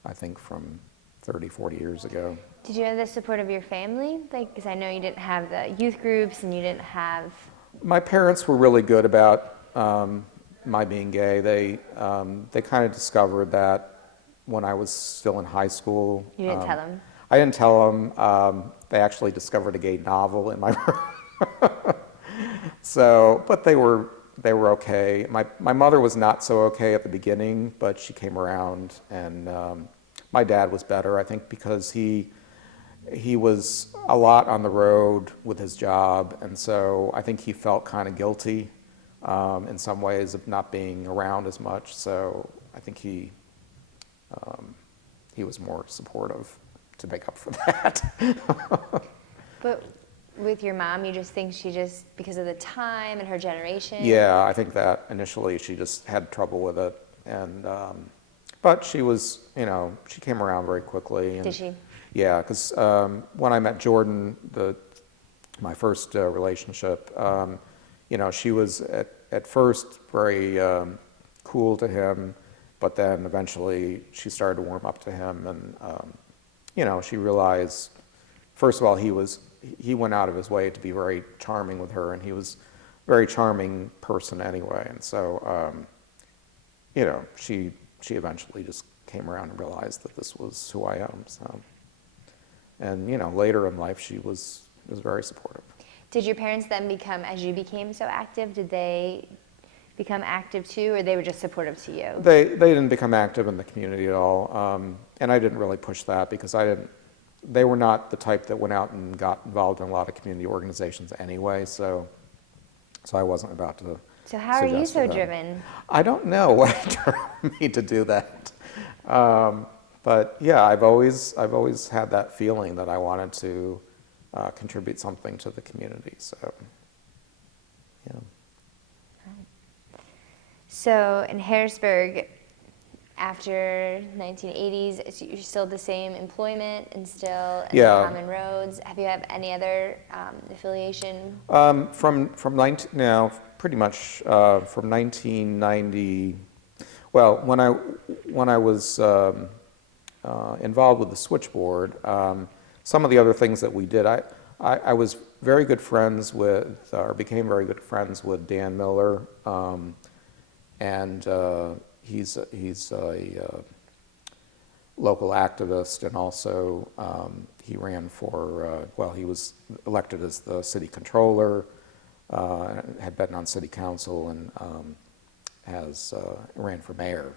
I think, from 30, 40 years ago. Did you have the support of your family? Because I know you didn't have the youth groups and you didn't have... My parents were really good about my being gay. They kind of discovered that when I was still in high school. You didn't tell them? I didn't tell them. They actually discovered a gay novel in my room. So, but they were okay. My mother was not so okay at the beginning, but she came around, and my dad was better, I think, because he was a lot on the road with his job, and so I think he felt kind of guilty in some ways of not being around as much. So I think he was more supportive to make up for that. But with your mom, you just think because of the time and her generation? Yeah, I think that initially she just had trouble with it, and but she was, she came around very quickly. And, did she? Yeah, because when I met Jordan, my first relationship, she was at first very cool to him, but then eventually she started to warm up to him, and she realized, first of all, he was he went out of his way to be very charming with her, and he was a very charming person anyway. And so, you know, she eventually just came around and realized that this was who I am. So, and you know, later in life, she was very supportive. Did your parents then become, as you became so active, did they become active too, or they were just supportive to you? They didn't become active in the community at all, and I didn't really push that because they were not the type that went out and got involved in a lot of community organizations anyway. So I wasn't about to. So how are you suggest to so them. driven? I don't know what drove me to do that, but yeah, I've always had that feeling that I wanted to contribute something to the community. So yeah. So in Harrisburg, after 1980s, so you're still the same employment and still in the common roads. Have you have any other affiliation? From 19, now pretty much from 1990. Well, when I was involved with the switchboard, some of the other things that we did, I was very good friends with, or became very good friends with Dan Miller, and he's a local activist, and also he ran for, well, he was elected as the city controller, had been on city council, and ran for mayor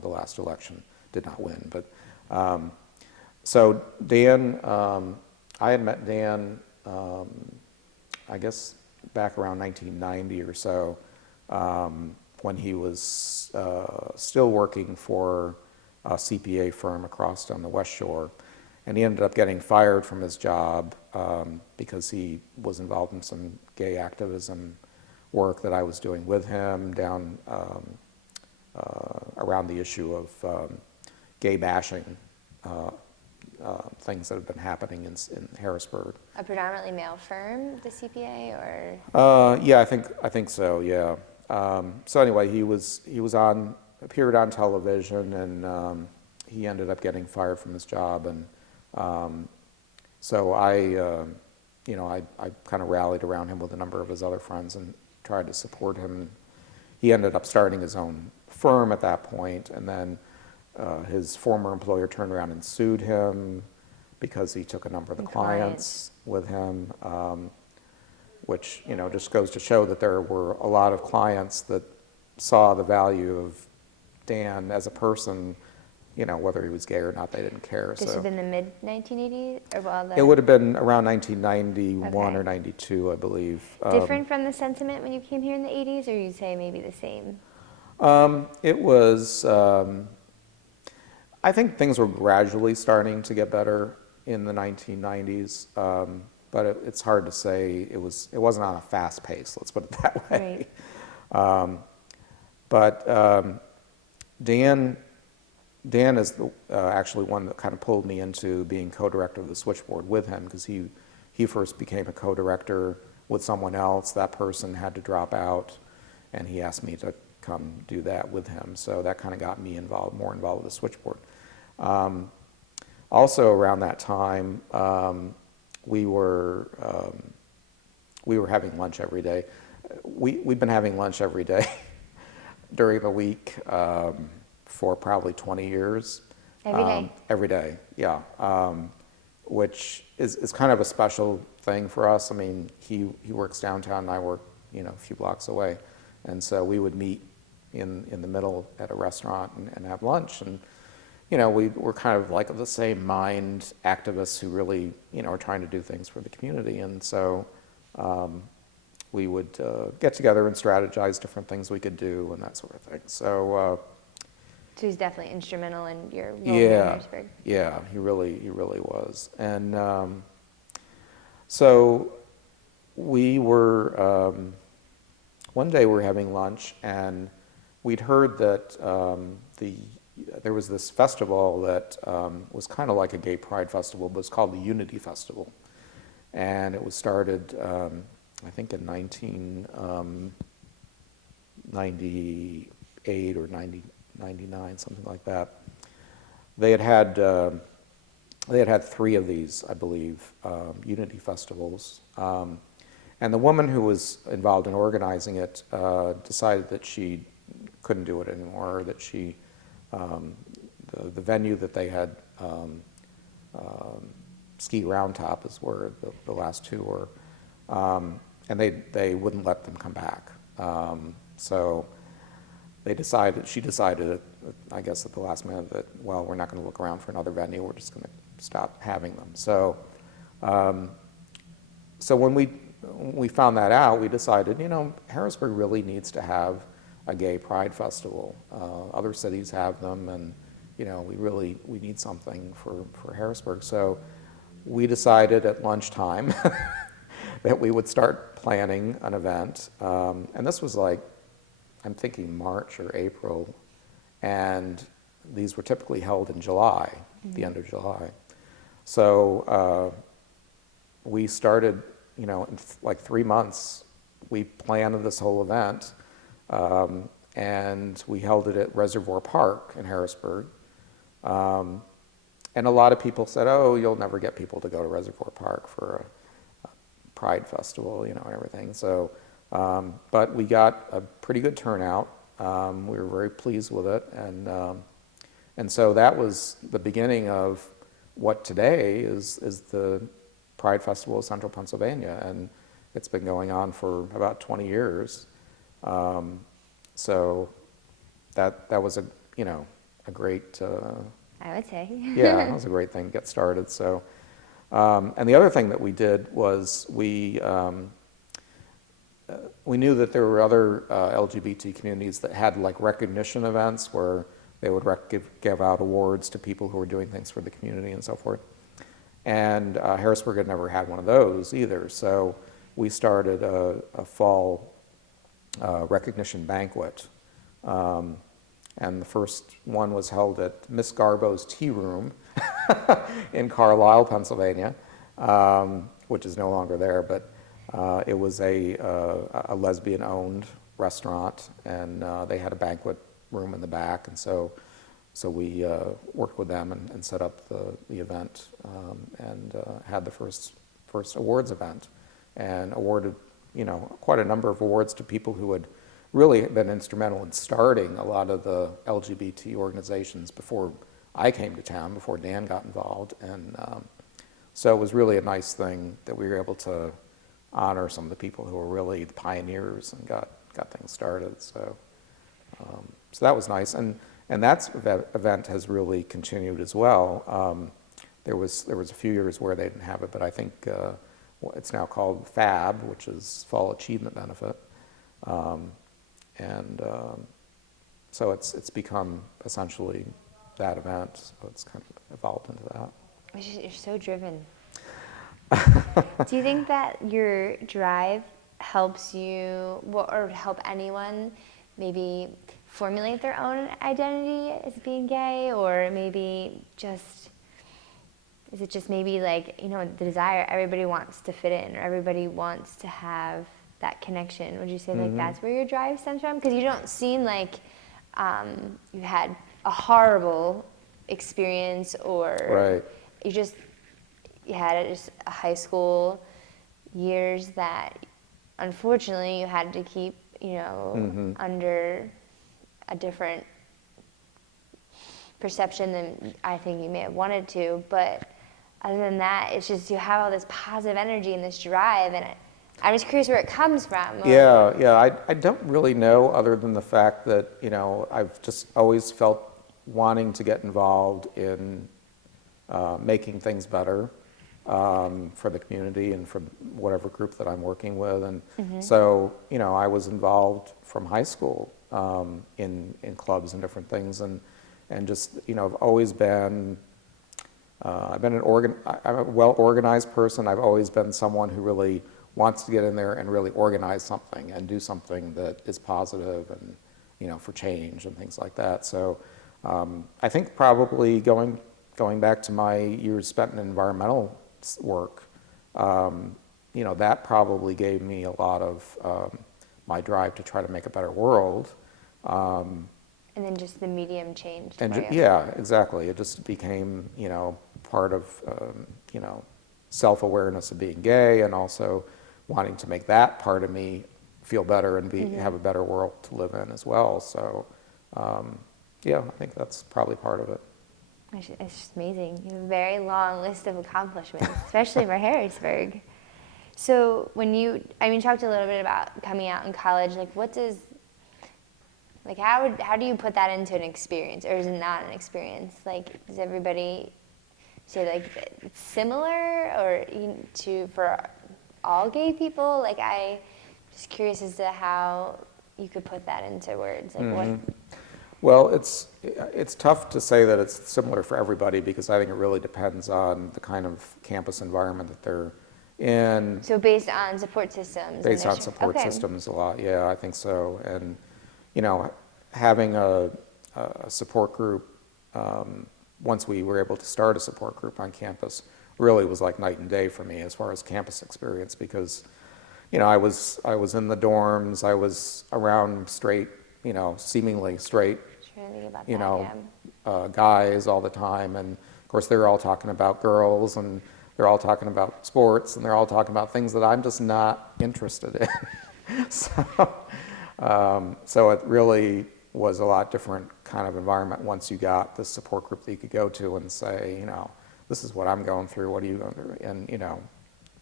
the last election. Did not win, but so Dan, I had met Dan, I guess back around 1990 or so, when he was still working for a CPA firm across on the West Shore. And he ended up getting fired from his job because he was involved in some gay activism work that I was doing with him down around the issue of gay bashing, things that have been happening in Harrisburg. A predominantly male firm, the CPA, or? Yeah, I think so. Yeah. So anyway, he appeared on television, and he ended up getting fired from his job, and so I kind of rallied around him with a number of his other friends and tried to support him. He ended up starting his own firm at that point, and then his former employer turned around and sued him because he took a number of the clients with him, which, you know, just goes to show that there were a lot of clients that saw the value of Dan as a person, you know, whether he was gay or not, they didn't care. This would have been the mid-1980s? It would have been around 1991 Okay. or 92, I believe. Different from the sentiment when you came here in the 80s, or you'd say maybe the same? It was, I think things were gradually starting to get better in the 1990s, but it's hard to say. It wasn't on a fast pace, let's put it that way. Right. But Dan is actually one that kind of pulled me into being co-director of the switchboard with him, because he first became a co-director with someone else. That person had to drop out, and he asked me to come do that with him. So that kind of got me more involved with the switchboard. Also around that time, we were having lunch every day. We'd been having lunch every day during the week for probably 20 years. Every day? Every day, yeah. Which is kind of a special thing for us. I mean, he works downtown and I work, you know, a few blocks away. And so we would meet in the middle at a restaurant and have lunch. And, you know, we're kind of like of the same mind, activists who really, you know, are trying to do things for the community. And so we would get together and strategize different things we could do and that sort of thing. So he's definitely instrumental in your role in Harrisburg. Yeah, he really was. And so we were, one day we were having lunch, and we'd heard that there was this festival that was kind of like a gay pride festival, but it's called the Unity Festival. And it was started, I think in 1998 or 99, something like that. They had they had 3 of these, I believe, Unity festivals. And the woman who was involved in organizing it decided that she couldn't do it anymore, that she, the venue that they had, Ski Round Top is where the last 2 were, and they wouldn't let them come back. So she decided, I guess at the last minute, that, well, we're not going to look around for another venue, we're just going to stop having them. So, so when we found that out, we decided, Harrisburg really needs to have a gay pride festival. Other cities have them, and we need something for Harrisburg. So we decided at lunchtime that we would start planning an event, and this was like, I'm thinking March or April, and these were typically held in July, the end of July. So we started, in like 3 months, we planned this whole event, and we held it at Reservoir Park in Harrisburg. And a lot of people said, oh, you'll never get people to go to Reservoir Park for a Pride Festival, and everything. So, but we got a pretty good turnout. We were very pleased with it, and so that was the beginning of what today is the Pride Festival of Central Pennsylvania, and it's been going on for about 20 years. So that was a great. I would say. Yeah, it was a great thing to get started. So, and the other thing that we did was we knew that there were other LGBT communities that had like recognition events where they would give out awards to people who were doing things for the community and so forth. And Harrisburg had never had one of those either. So we started a fall recognition banquet. And the first one was held at Miss Garbo's Tea Room in Carlisle, Pennsylvania, which is no longer there, but it was a lesbian-owned restaurant, and they had a banquet room in the back, and so we worked with them and set up the event, and had the first awards event, and awarded quite a number of awards to people who had really been instrumental in starting a lot of the LGBT organizations before I came to town, before Dan got involved, and so it was really a nice thing that we were able to honor some of the people who were really the pioneers and got things started. So so that was nice, and that event has really continued as well. There was a few years where they didn't have it, but I think it's now called FAB, which is Fall Achievement Benefit. And so it's become essentially that event, so it's kind of evolved into that. You're so driven. Do you think that your drive helps you, or help anyone maybe formulate their own identity as being gay, or maybe is it just maybe like, the desire, everybody wants to fit in, or everybody wants to have that connection? Would you say like that's where your drive stems from? Because you don't seem like you had a horrible experience, or Right. you had just a high school years that unfortunately you had to keep under a different perception than I think you may have wanted to. But other than that, it's just you have all this positive energy and this drive, and I'm just curious where it comes from. Yeah. I don't really know, other than the fact that, I've just always felt wanting to get involved in making things better for the community and for whatever group that I'm working with. And so, I was involved from high school in clubs and different things, and just, I've always been, I'm a well-organized person. I've always been someone who really wants to get in there and really organize something and do something that is positive and, for change and things like that. So I think probably going back to my years spent in environmental work, that probably gave me a lot of my drive to try to make a better world. And then just the medium changed. And yeah, exactly. It just became, part of, self-awareness of being gay, and also wanting to make that part of me feel better and have a better world to live in as well. So, yeah, I think that's probably part of it. It's just amazing. You have a very long list of accomplishments, especially for Harrisburg. So when you talked a little bit about coming out in college, how do you put that into an experience, or is it not an experience? Like, does everybody say it's similar, or for all gay people? Like, I just curious as to how you could put that into words. Like, what? Well, it's tough to say that it's similar for everybody, because I think it really depends on the kind of campus environment that they're in. So based on support systems? Based on support systems a lot, yeah, I think so. And, having a support group, once we were able to start a support group on campus, really was like night and day for me as far as campus experience, because, I was in the dorms, I was around straight, seemingly straight, guys all the time, and of course they're all talking about girls, and they're all talking about sports, and they're all talking about things that I'm just not interested in. So it really was a lot different kind of environment once you got this support group that you could go to and say, this is what I'm going through, what are you going through? And,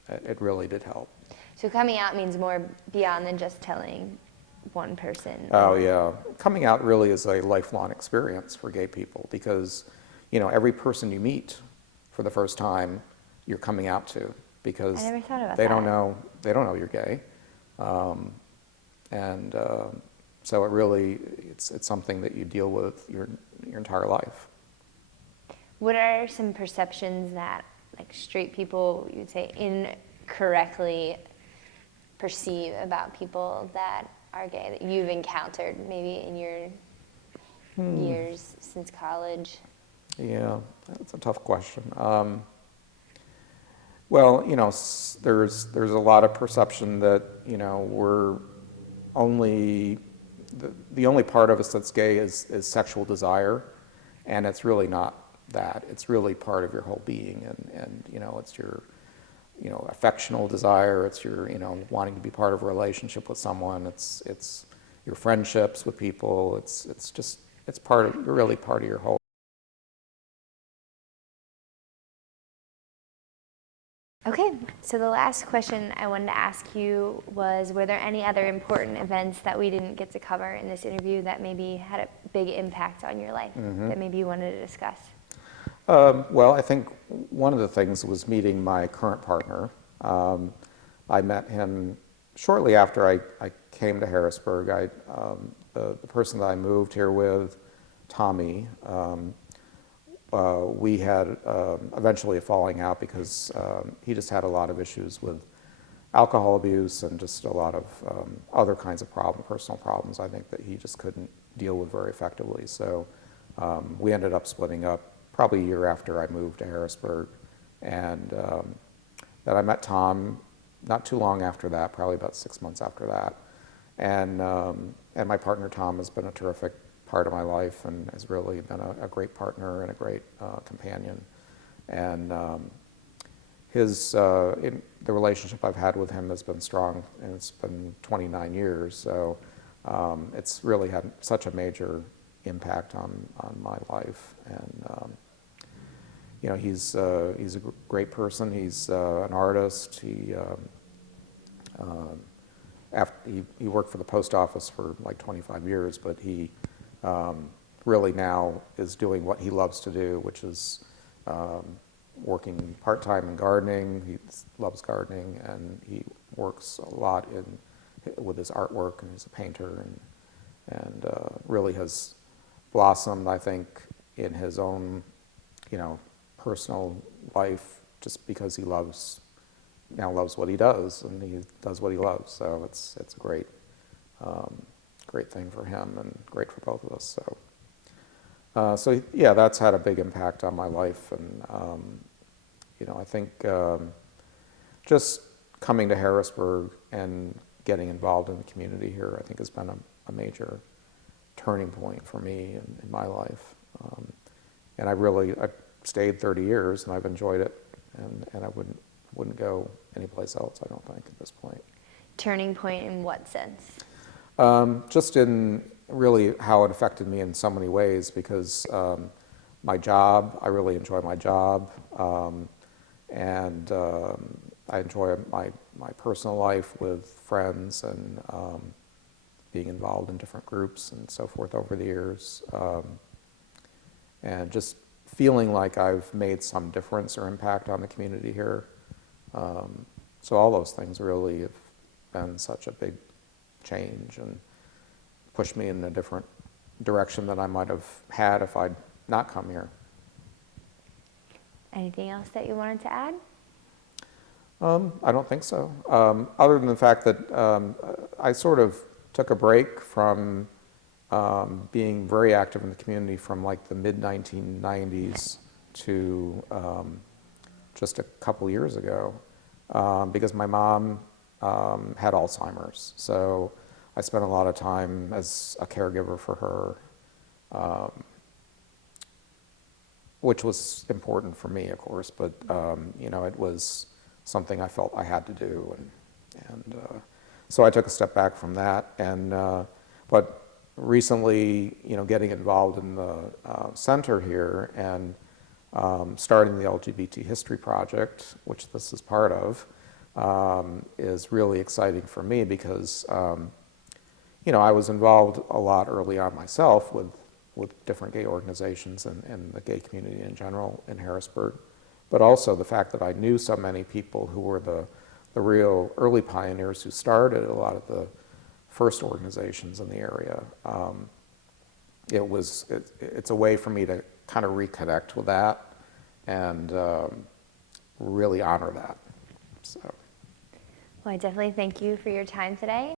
it really did help. So coming out means more beyond than just telling one person. Oh, yeah. Coming out really is a lifelong experience for gay people, because, every person you meet for the first time, you're coming out to, because I never thought about they that. don't know you're gay. So it really, it's something that you deal with your entire life. What are some perceptions that straight people, you'd say, incorrectly perceive about people that are gay, that you've encountered maybe in your years since college? Yeah, that's a tough question. Well, there's a lot of perception that, we're only, the only part of us that's gay is sexual desire, and it's really not that. It's really part of your whole being, and it's your, affectional desire, it's your, wanting to be part of a relationship with someone, it's your friendships with people, it's really part of your whole. Okay, so the last question I wanted to ask you was, were there any other important events that we didn't get to cover in this interview that maybe had a big impact on your life, that maybe you wanted to discuss? Well, I think one of the things was meeting my current partner. I met him shortly after I came to Harrisburg. The person that I moved here with, Tommy, we had eventually a falling out, because he just had a lot of issues with alcohol abuse and just a lot of other kinds of personal problems, I think, that he just couldn't deal with very effectively. So we ended up splitting up probably a year after I moved to Harrisburg. And then I met Tom not too long after that, probably about 6 months after that. And my partner Tom has been a terrific part of my life, and has really been a great partner and a great companion. And the relationship I've had with him has been strong, and it's been 29 years. So it's really had such a major impact on my life. And he's a great person. He's an artist. He worked for the post office for like 25 years, but he really now is doing what he loves to do, which is working part-time in gardening. He loves gardening, and he works a lot with his artwork, and he's a painter, and really has blossomed, I think, in his own, personal life, just because he loves what he does, and he does what he loves. So it's a great thing for him, and great for both of us. So yeah, that's had a big impact on my life. And I think just coming to Harrisburg and getting involved in the community here, I think, has been a major turning point for me in my life. And I stayed 30 years and I've enjoyed it, and I wouldn't go anyplace else, I don't think, at this point. Turning point in what sense? Just in really how it affected me in so many ways, because my job, I really enjoy my job, and I enjoy my personal life with friends and being involved in different groups and so forth over the years, and just feeling like I've made some difference or impact on the community here. So all those things really have been such a big change and pushed me in a different direction than I might have had if I'd not come here. Anything else that you wanted to add? I don't think so. Other than the fact that I sort of took a break from being very active in the community from like the mid-1990s to just a couple years ago, because my mom had Alzheimer's. So I spent a lot of time as a caregiver for her, which was important for me, of course, but it was something I felt I had to do, and so I took a step back from that. And but recently, getting involved in the center here and starting the LGBT History Project, which this is part of, is really exciting for me because I was involved a lot early on myself with different gay organizations and the gay community in general in Harrisburg, but also the fact that I knew so many people who were the real early pioneers who started a lot of the first organizations in the area. It's a way for me to kind of reconnect with that and really honor that. So. Well, I definitely thank you for your time today.